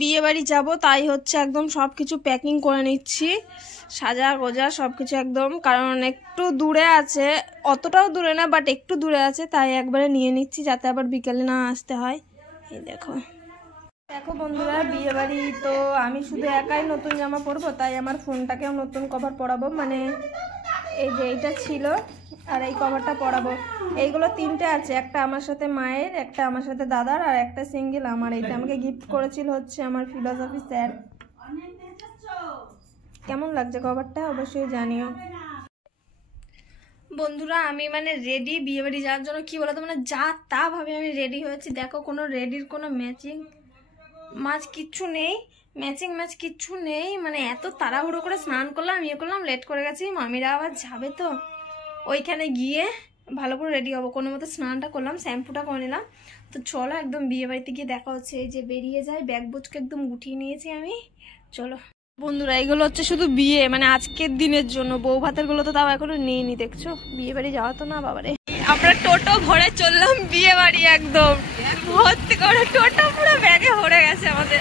বিয়ে বাড়ি যাবো, তাই হচ্ছে একদম সবকিছু প্যাকিং করে নিচ্ছি, সাজা গোজা সবকিছু একদম, কারণ একটু দূরে আছে, অতটাও দূরে না বাট একটু দূরে আছে, তাই একবারে নিয়ে নিচ্ছি যাতে আবার বিকেলে না আসতে হয়। এই দেখো দেখো বন্ধুরা, বিয়ে বাড়ি তো আমি শুধু একাই নতুন জামা পরবো, তাই আমার ফোনটাকেও নতুন কভার পরাবো, মানে এই যে এইটা ছিল আর এই কভারটা পরাবো। এইগুলো তিনটে আছে, একটা আমার সাথে মায়ের, একটা আমার সাথে দাদার, আর একটা সিঙ্গেল আমার। এইটা আমাকে গিফট করেছিল হচ্ছে আমার ফিলোসফি স্যার। কেমন লাগছে কভারটা অবশ্যই জানিও বন্ধুরা। আমি মানে রেডি বিয়ে বাড়ি যাওয়ার জন্য, কি বলতো মানে যা তা ভাবে আমি রেডি হয়েছি। দেখো কোনো রেডির কোনো ম্যাচিং ম্যাচ কিচ্ছু নেই, ম্যাচিং ম্যাচ কিচ্ছু নেই, মানে এত তাড়াহুড়ো করে স্নান করলাম, ইয়ে করলাম, লেট করে গেছি। মামিরা আবার যাবে তো ওইখানে গিয়ে ভালো করে রেডি হবো। কোনো মতো স্নানটা করলাম, শ্যাম্পুটা করে নিলাম। তো চলো একদম বিয়ে বাড়িতে গিয়ে দেখা হচ্ছে। এই যে বেরিয়ে যায়, ব্যাগ বুচকে একদম গুটিয়ে নিয়েছি আমি। চলো বন্ধুরা, এইগুলো হচ্ছে শুধু বিয়ে মানে আজকের দিনের জন্য, বউ ভাতের গুলো তো তাও এখনো নিইনি। দেখছো বিয়ে বাড়ি যাওয়া তো না বাবারে। আমরা টোটো ভরে চললাম বিয়ে বাড়ি, একদম ভর্তি করে টোটো পুরো ব্যাগে ভরে গেছে আমাদের।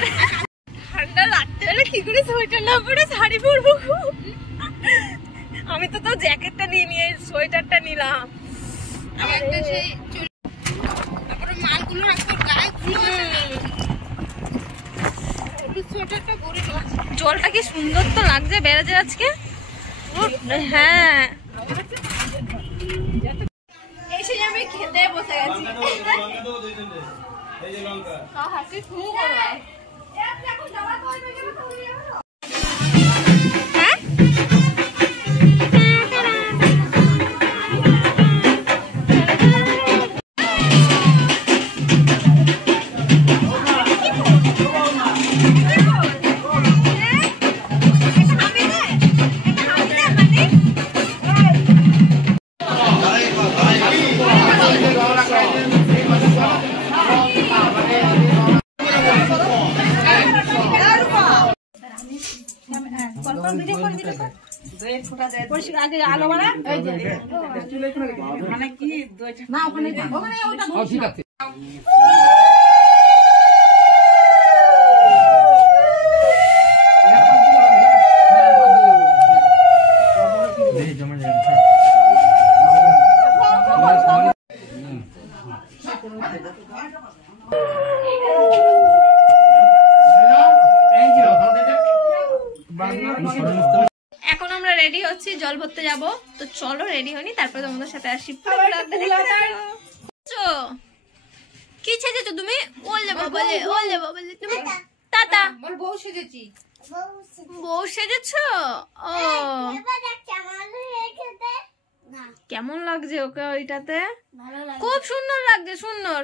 ঠান্ডা লাগতে হলে কি করে সোয়েটার না পরে শাড়ি পরবো। আমি তো জ্যাকেটটা নিয়ে সোয়েটারটা নিলাম। জলটা কি সুন্দর তো লাগছে বেড়েছে আজকে। হ্যাঁ এসে আমি খেতে বসে গেছি। এখন আমরা রেডি হচ্ছি, জল ভরতে যাবো। তো চলো রেডি হইনি, তারপরে তোমাদের সাথে আসি। কি ছেড়েছো তুমি? ওলে বাবা বলে তুমি টাটা বউ সেজেছি। বউ সেজেছো? ও কেমন লাগছে ওকে ওইটাতে? খুব সুন্দর লাগছে, সুন্দর।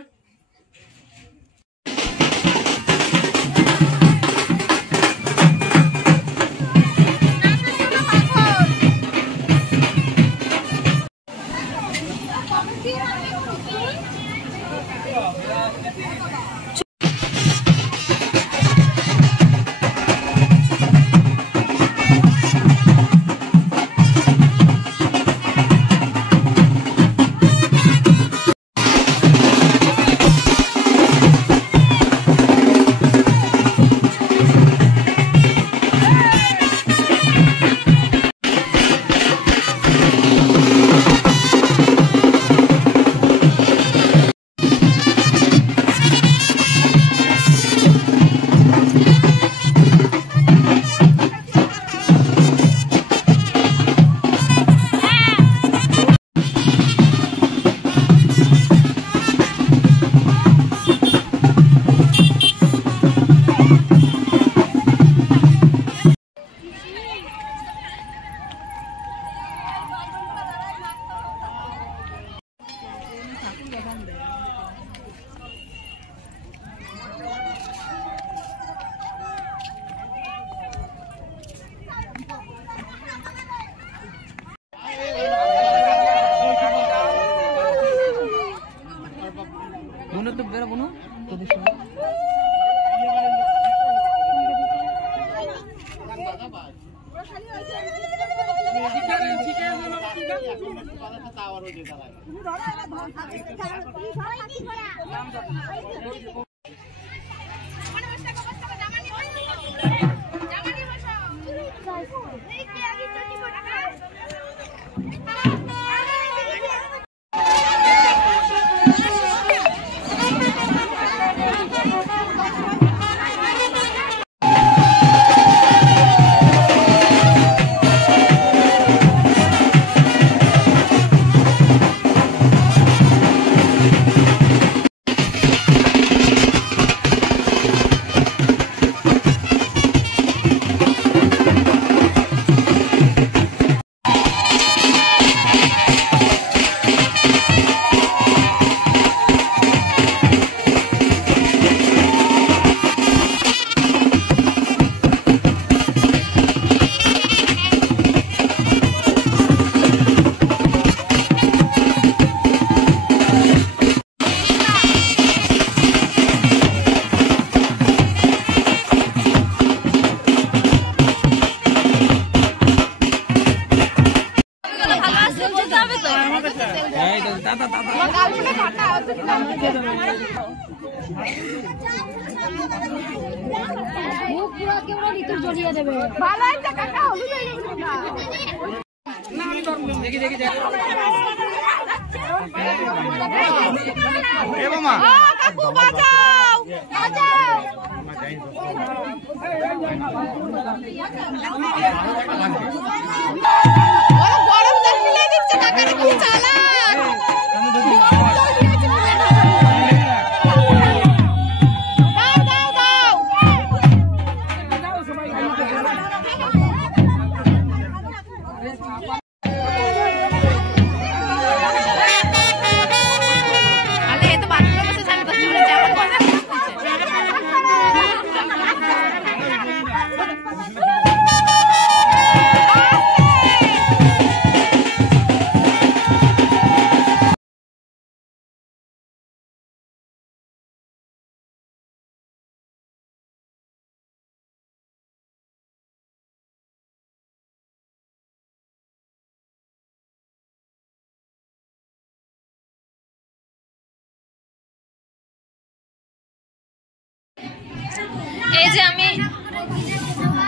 এই যে আমি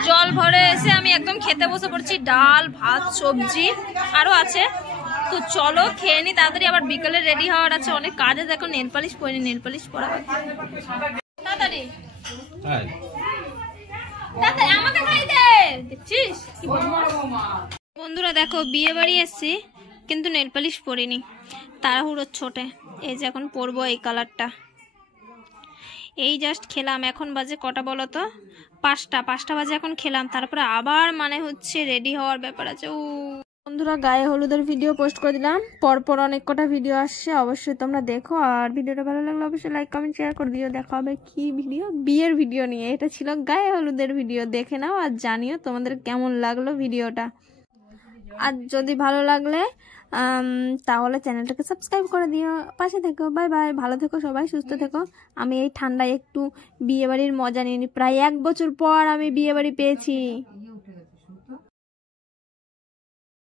জল ভরে এসে আমি একদম খেতে বসে পড়ছি, ডাল ভাত সবজি আরো আছে। তো চলো খেয়ে নি তাড়াতাড়ি, আবার বিকেলে রেডি হওয়ার আছে, অনেক কাজে। দেখো নেল পালিশ পরিনি, নেল পালিশ পরা তাড়াতাড়ি তাড়াতাড়ি আমাকে খাই দে। দেখছিস বন্ধুরা, দেখো বিয়ে বাড়ি এসছি কিন্তু নেল পালিশ পরিনি, তাড়াহুড়োর ছোটে। এই যে এখন পরবো এই কালারটা। এই জাস্ট খেলাম, এখন বাজে কটা বলো তো? 5টা বাজে এখন খেলাম, তারপরে আবার মানে হচ্ছে রেডি হওয়ার ব্যাপার আছে। ও বন্ধুরা, গায়ে হলুদের ভিডিও পোস্ট করে দিলাম, পরপর অনেক কটা ভিডিও আসছে, অবশ্যই তোমরা দেখো। আর ভিডিওটা ভালো লাগলে অবশ্যই লাইক কমেন্ট শেয়ার করে দিও। দেখা হবে কি ভিডিও, বিয়ের ভিডিও নিয়ে। এটা ছিল গায়ে হলুদের ভিডিও, দেখে নাও আর জানিও তোমাদের কেমন লাগলো ভিডিওটা। আর যদি ভালো লাগলে তাহলে চ্যানেলটাকে সাবস্ক্রাইব করে দিও, পাশে থেকো। বাই বাই, ভালো থেকো সবাই, সুস্থ থেকো। আমি এই ঠান্ডায় একটু বিয়ে বাড়ির মজা নিয়ে নিই, প্রায় 1 বছর পর আমি বিয়ে বাড়ি পেয়েছি।